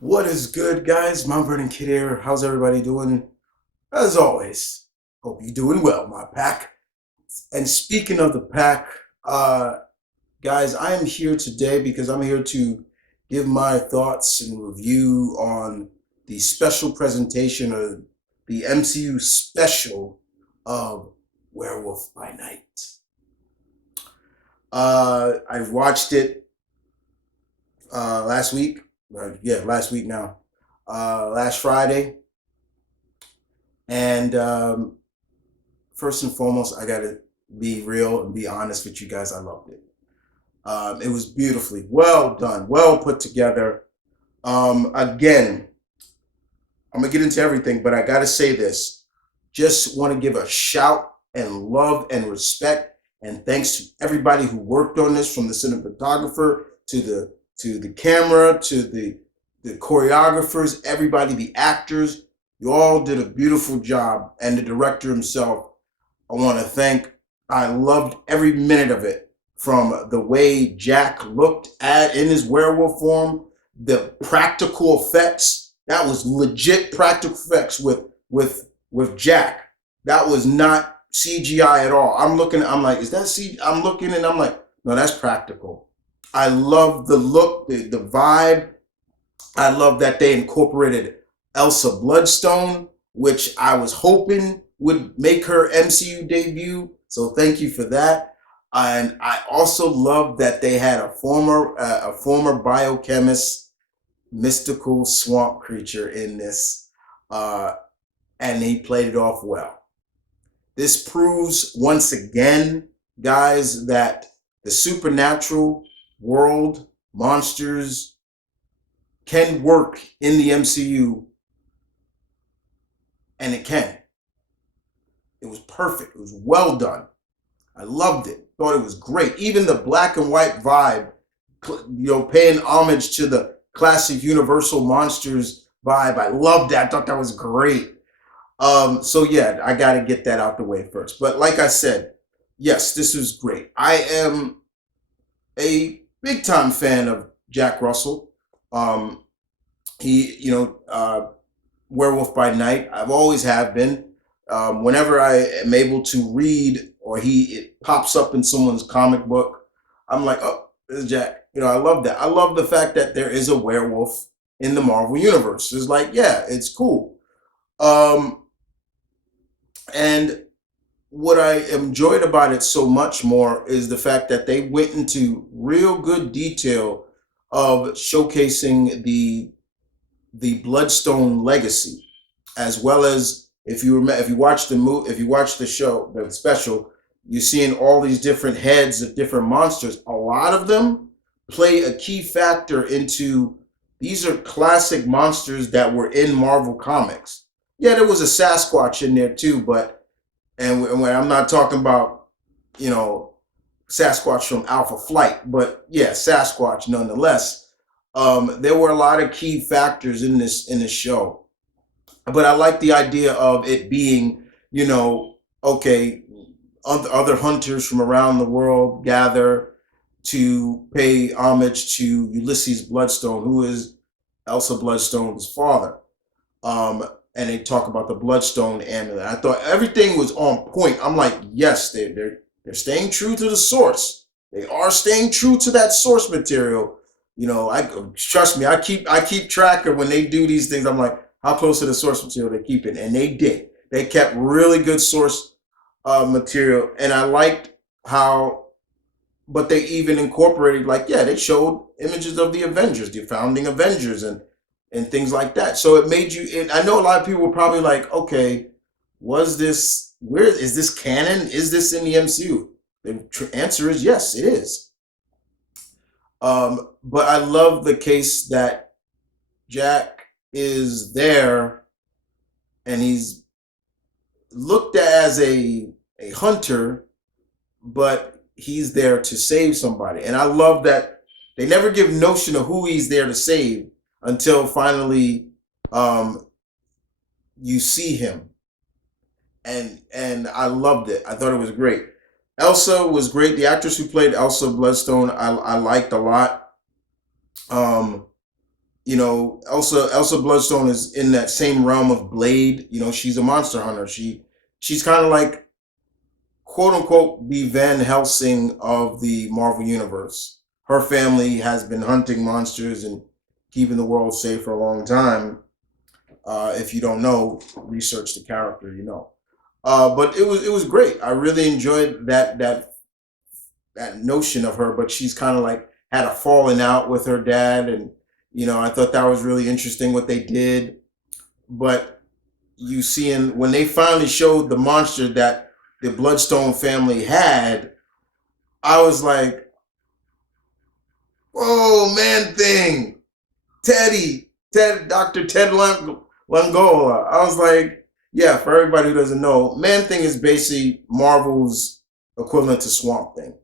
What is good, guys? M.V.K here. How's everybody doing? As always, hope you're doing well, my pack. And speaking of the pack, uh, guys, I am here today because I'm here to give my thoughts and review on the special presentation of the MCU special of Werewolf by Night. I watched it last week. Yeah, last week now. Last Friday. And first and foremost, I got to be real and be honest with you guys. I loved it. It was beautifully well done, well put together. Again, I'm going to get into everything, but I got to say this. Just want to give a shout and love and respect and thanks to everybody who worked on this, from the cinematographer to the camera to the choreographers, everybody, the actors. You all did a beautiful job, and the director himself, I want to thank. I loved every minute of it, from the way Jack looked at in his werewolf form, the practical effects. That was legit practical effects with Jack. That was not CGI at all. I'm looking. I'm like, is that CGI? I'm looking and I'm like, no, that's practical. I love the look, the vibe. I love that they incorporated Elsa Bloodstone, which I was hoping would make her MCU debut. So thank you for that. And I also love that they had a former biochemist, mystical swamp creature in this, uh, and he played it off well. This proves once again, guys, that the supernatural world, monsters, can work in the MCU, and it can. It was perfect. It was well done. I loved it. Thought it was great. Even the black and white vibe, paying homage to the classic Universal Monsters vibe. I loved that. I thought that was great. So yeah, I got to get that out the way first. But like I said, yes, this was great. I am a big time fan of Jack Russell. Um, he, Werewolf by Night. I've always have been. Whenever I am able to read or it pops up in someone's comic book, I'm like, oh, this is Jack. I love that. I love the fact that there is a werewolf in the Marvel universe. It's like, yeah, it's cool. Um, and what I enjoyed about it so much more is the fact that they went into real good detail of showcasing the Bloodstone legacy, as well as, if you watch if you watch the show, the special, you're seeing all these different heads of different monsters. A lot of them play a key factor into, these are classic monsters that were in Marvel Comics. Yeah, there was a Sasquatch in there too, but and when I'm not talking about, you know, Sasquatch from Alpha Flight, but yeah, Sasquatch nonetheless. There were a lot of key factors in this show, but I like the idea of it being, okay, other hunters from around the world gather to pay homage to Ulysses Bloodstone, who is Elsa Bloodstone's father. And they talk about the Bloodstone amulet. I thought everything was on point. I'm like, yes, they're staying true to the source. They are staying true to that source material. I trust me. I keep track of when they do these things. I'm like, how close to the source material they keep it, and they did. They kept really good source material, and I liked how. But they even incorporated, like, yeah, they showed images of the Avengers, the founding Avengers, and things like that. So it made you. I know a lot of people were probably like, okay, was this, where is this canon? Is this in the MCU? The answer is yes, it is. But I love the case that Jack is there, and he's looked at as a hunter, but he's there to save somebody. And I love that they never give notion of who he's there to save until finally, um, you see him, and I loved it. I thought it was great. Elsa was great. The actress who played Elsa Bloodstone, I liked a lot. Um, Elsa Bloodstone is in that same realm of Blade. She's a monster hunter. She's kind of like, quote unquote, the Van Helsing of the Marvel universe. Her family has been hunting monsters and keeping the world safe for a long time. If you don't know, research the character. But it was great. I really enjoyed that notion of her. But she's kind of like had a falling out with her dad, and I thought that was really interesting what they did. But you seeing when they finally showed the monster that the Bloodstone family had, I was like, "Whoa, man thing, Dr. Ted Langola." I was like, "Yeah." For everybody who doesn't know, Man Thing is basically Marvel's equivalent to Swamp Thing.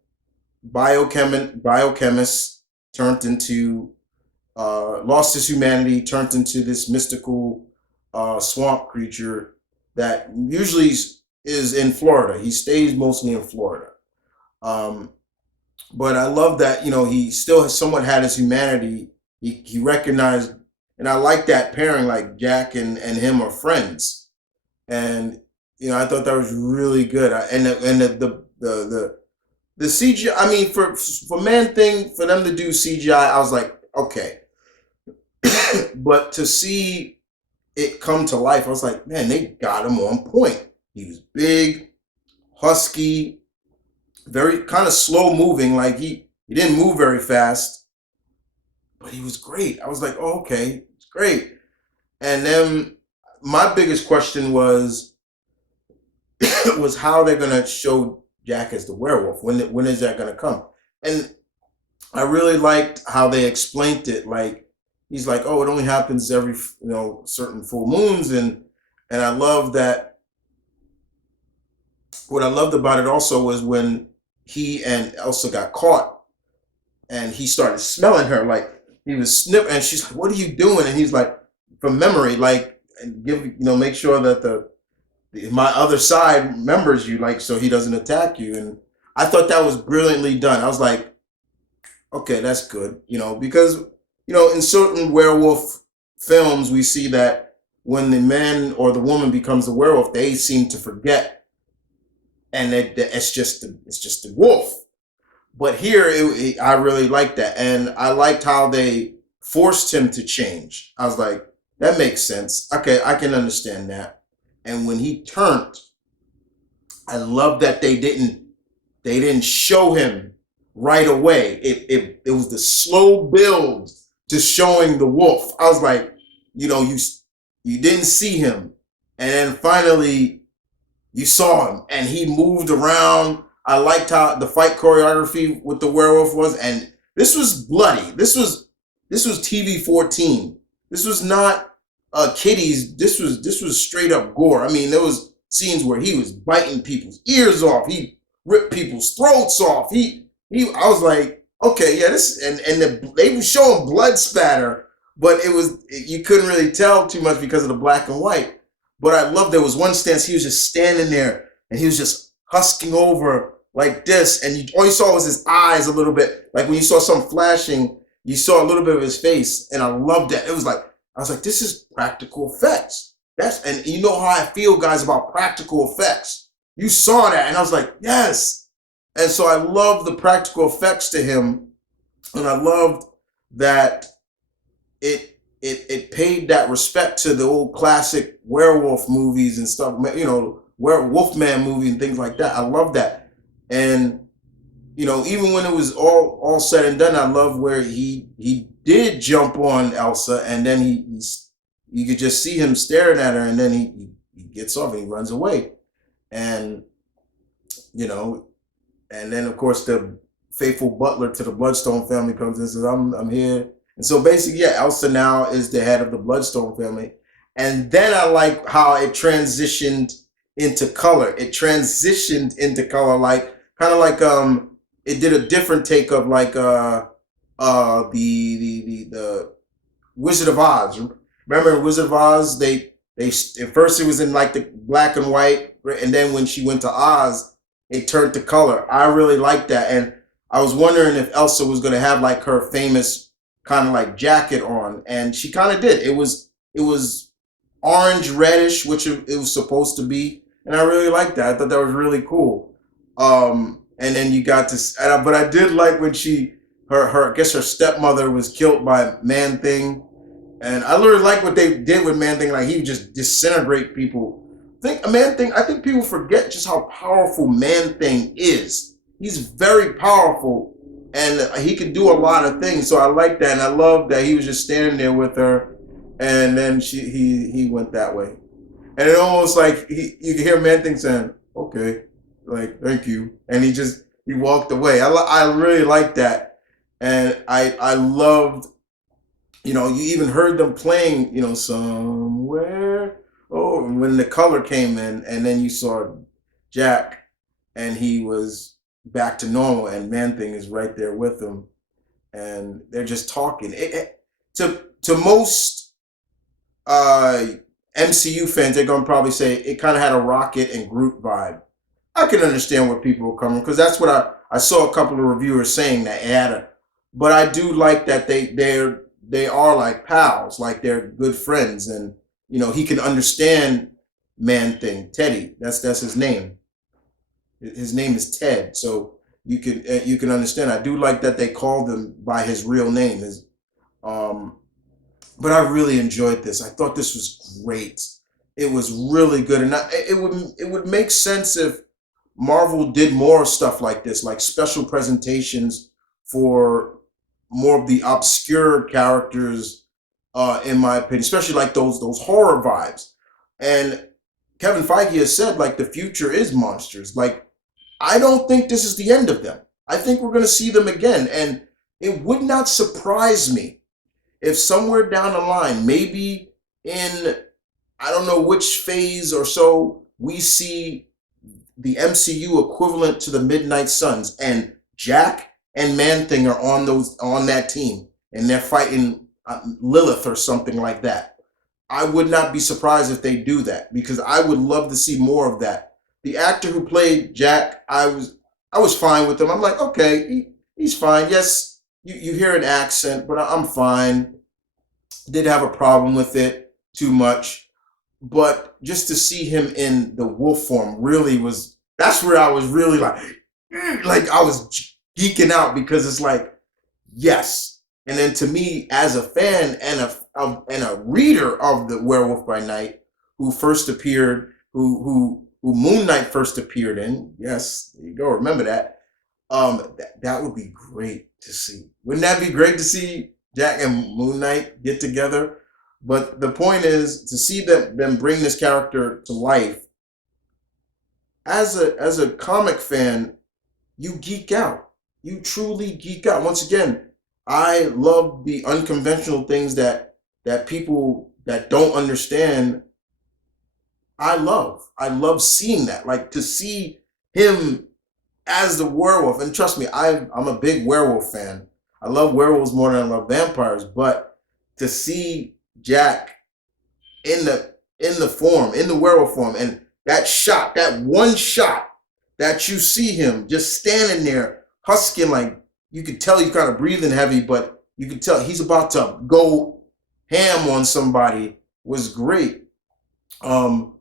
Biochemist turned into lost his humanity, turned into this mystical swamp creature that usually is in Florida. He stays mostly in Florida. Um, but I love that he still has somewhat had his humanity. He recognized, and I like that pairing. Like Jack and him are friends, and I thought that was really good. And the CGI. I mean, for Man Thing, for them to do CGI, I was like, okay. But to see it come to life, I was like, man, they got him on point. He was big, husky, very kind of slow moving. Like he didn't move very fast, but he was great. I was like, oh, okay, it's great. And then my biggest question was was how they're gonna show Jack as the werewolf. When is that gonna come? And I really liked how they explained it. Like he's like, oh, it only happens every certain full moons, and I love that. What I loved about it also was when he and Elsa got caught, and he started smelling her, like he was sniffing, and she's like, "What are you doing?" And he's like, from memory, like, and make sure that my other side remembers you, like, so he doesn't attack you. And I thought that was brilliantly done. I was like, okay, that's good, because in certain werewolf films we see that when the man or the woman becomes the werewolf, they seem to forget, and it's just the wolf. But here, I really liked that, and I liked how they forced him to change. I was like, that makes sense. Okay, I can understand that. And when he turned, I love that they didn't show him right away. It was the slow build to showing the wolf. I was like, you didn't see him, and then finally you saw him, and he moved around. I liked how the fight choreography with the werewolf was, and this was bloody. This was TV 14. This was not kiddies. This was straight up gore. I mean, there was scenes where he was biting people's ears off. He ripped people's throats off. He. I was like, okay, yeah, this they were showing blood spatter, but you couldn't really tell too much because of the black and white. But I love there was one stance he was just standing there and he was just husking over like this, and all you saw was his eyes a little bit. Like when you saw something flashing, you saw a little bit of his face, and I loved that. It was like I was like, this is practical effects. And you know how I feel, guys, about practical effects. You saw that, and I was like, yes. And so I loved the practical effects to him, and I loved that it paid that respect to the old classic werewolf movies and stuff, Wolfman movie and things like that. I love that. And even when it was all said and done, I love where he did jump on Elsa, and then you could just see him staring at her, and then he gets off and he runs away. And you know and then of course the faithful butler to the Bloodstone family comes in and says, I'm here. And so basically, yeah, Elsa now is the head of the Bloodstone family. And then I like how it transitioned into color. It transitioned into color, like kind of like it did a different take of like the Wizard of Oz. Remember in Wizard of Oz, they at first it was in like the black and white, and then when she went to Oz, it turned to color. I really liked that, and I was wondering if Elsa was going to have like her famous kind of like jacket on, and she kind of did. It was orange reddish, which it was supposed to be, and I really liked that. I thought that was really cool. And then you got to, but I did like when her I guess her stepmother was killed by Man Thing, and I really like what they did with Man Thing. Like he would just disintegrate people. I think people forget just how powerful Man Thing is. He's very powerful, and he can do a lot of things. So I like that, and I love that he was just standing there with her, and then he went that way, and it almost like you can hear Man Thing saying, "Okay, like thank you," and he walked away. I really like that, and I loved, you even heard them playing, somewhere. Oh, and when the color came in, and then you saw Jack, and he was back to normal, and Man Thing is right there with him, and they're just talking. To most uh, MCU fans, they're gonna probably say it kind of had a Rocket and Groot vibe. I can understand where people are coming because that's what I saw a couple of reviewers saying that it had a, but I do like that they are like pals, like they're good friends, and he can understand Man Thing, Teddy. That's his name. His name is Ted, so you can understand. I do like that they called him by his real name. Um, but I really enjoyed this. I thought this was great. It was really good, and it would make sense if Marvel did more stuff like this, like special presentations for more of the obscure characters, in my opinion, especially like those horror vibes. And Kevin Feige has said like the future is monsters. Like I don't think this is the end of them. I think we're going to see them again, and it would not surprise me if somewhere down the line, maybe in I don't know which phase or so, we see the MCU equivalent to the Midnight Suns, and Jack and Man Thing are on that team, and they're fighting Lilith or something like that. I would not be surprised if they do that because I would love to see more of that. The actor who played Jack, I was fine with him. I'm like, okay, he's fine. Yes, you hear an accent, but I'm fine. Did have a problem with it too much, but just to see him in the wolf form really was, that's where I was really like I was geeking out because it's like, yes. And then to me as a fan and a reader of the Werewolf by Night, who first appeared, who Moon Knight first appeared in, yes, there you go, remember that. That would be great to see. Wouldn't that be great to see Jack and Moon Knight get together? But the point is to see them bring this character to life. As a comic fan, you geek out. You truly geek out. Once again, I love the unconventional things that people that don't understand. I love seeing that. Like to see him as the werewolf. And trust me, I'm a big werewolf fan. I love werewolves more than I love vampires. But to see Jack in the werewolf form, and that one shot that you see him just standing there husking, like you could tell he's kind of breathing heavy, but you could tell he's about to go ham on somebody, was great. Um,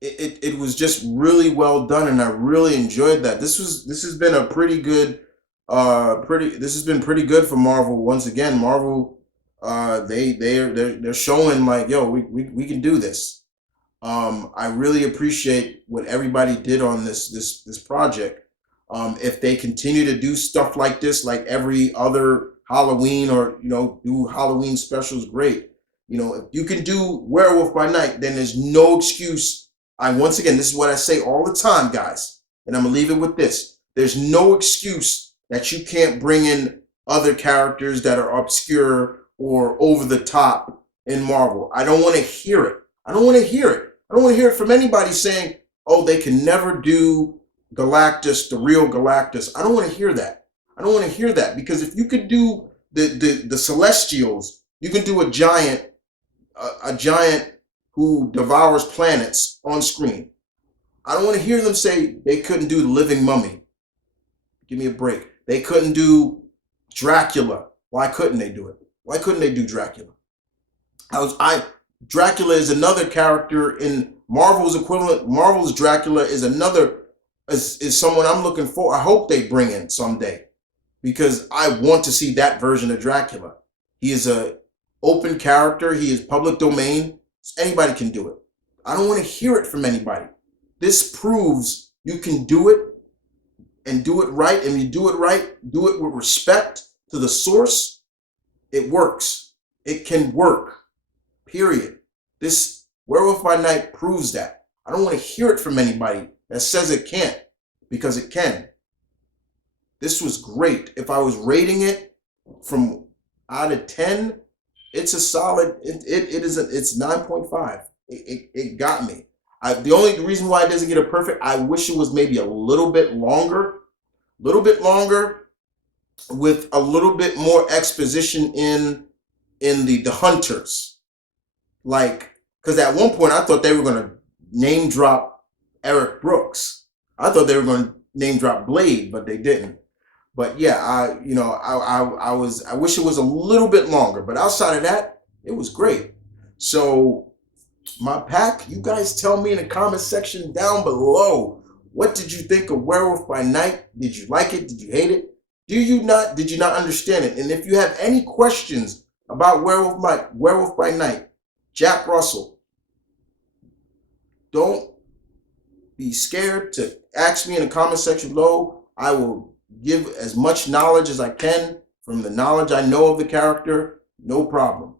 it was just really well done, and I really enjoyed that. This has been a pretty good, pretty this has been pretty good for Marvel. Once again, Marvel, they're showing like, yo, we can do this. I really appreciate what everybody did on this project. If they continue to do stuff like this, like every other Halloween, or do Halloween specials, great. If you can do Werewolf by Night, then there's no excuse. Once again, this is what I say all the time, guys, and I'm gonna leave it with this. There's no excuse that you can't bring in other characters that are obscure or over the top in Marvel. I don't want to hear it. I don't want to hear it. I don't want to hear it from anybody saying, "Oh, they can never do Galactus, the real Galactus." I don't want to hear that. I don't want to hear that because if you could do the Celestials, you can do a giant who devours planets on screen. I don't want to hear them say they couldn't do the Living Mummy. Give me a break. They couldn't do Dracula. Why couldn't they do it? Why couldn't they do Dracula? Dracula is another character in Marvel's equivalent. Marvel's Dracula is another is someone I'm looking for. I hope they bring in someday because I want to see that version of Dracula. He is a open character. He is public domain. Anybody can do it. I don't want to hear it from anybody. This proves you can do it and do it right. And you do it right, do it with respect to the source. It works. It can work. Period. This Werewolf by Night proves that. I don't want to hear it from anybody that says it can't, because it can. This was great. If I was rating it from out of 10, it's a solid, it's 9.5. It got me. The only reason why it doesn't get a perfect, I wish it was maybe a little bit longer with a little bit more exposition in the hunters. Like, because at one point I thought they were going to name drop Eric Brooks. I thought they were going to name drop Blade, but they didn't. But yeah, I wish it was a little bit longer. But outside of that, it was great. So my pack, you guys tell me in the comment section down below. What did you think of Werewolf by Night? Did you like it? Did you hate it? Did you not understand it? And if you have any questions about Werewolf by Night, Jack Russell, don't be scared to ask me in the comment section below. I will give as much knowledge as I can from the knowledge I know of the character. No problem.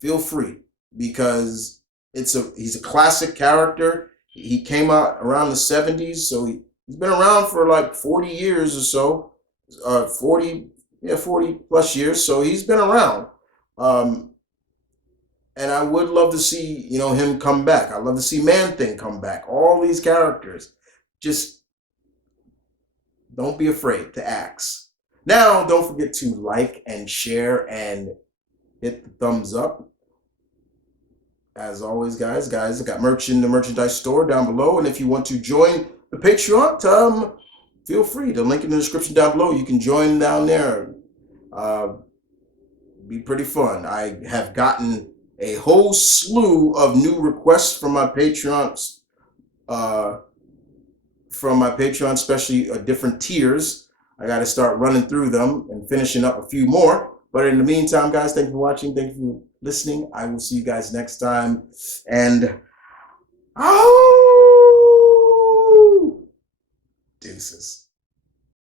Feel free, because he's a classic character. He came out around the 70s, so he's been around for like 40 years or so. 40 plus years. So he's been around. And I would love to see, him come back. I'd love to see Man-Thing come back. All these characters. Just don't be afraid to ask. Now, don't forget to like and share and hit the thumbs up. As always, guys, I got merch in the merchandise store down below. And if you want to join the Patreon, feel free. The link in the description down below. You can join down there. Be pretty fun. I have gotten a whole slew of new requests from my Patreons, especially different tiers. I got to start running through them and finishing up a few more. But in the meantime, guys, thank you for watching. Thank you for listening. I will see you guys next time. And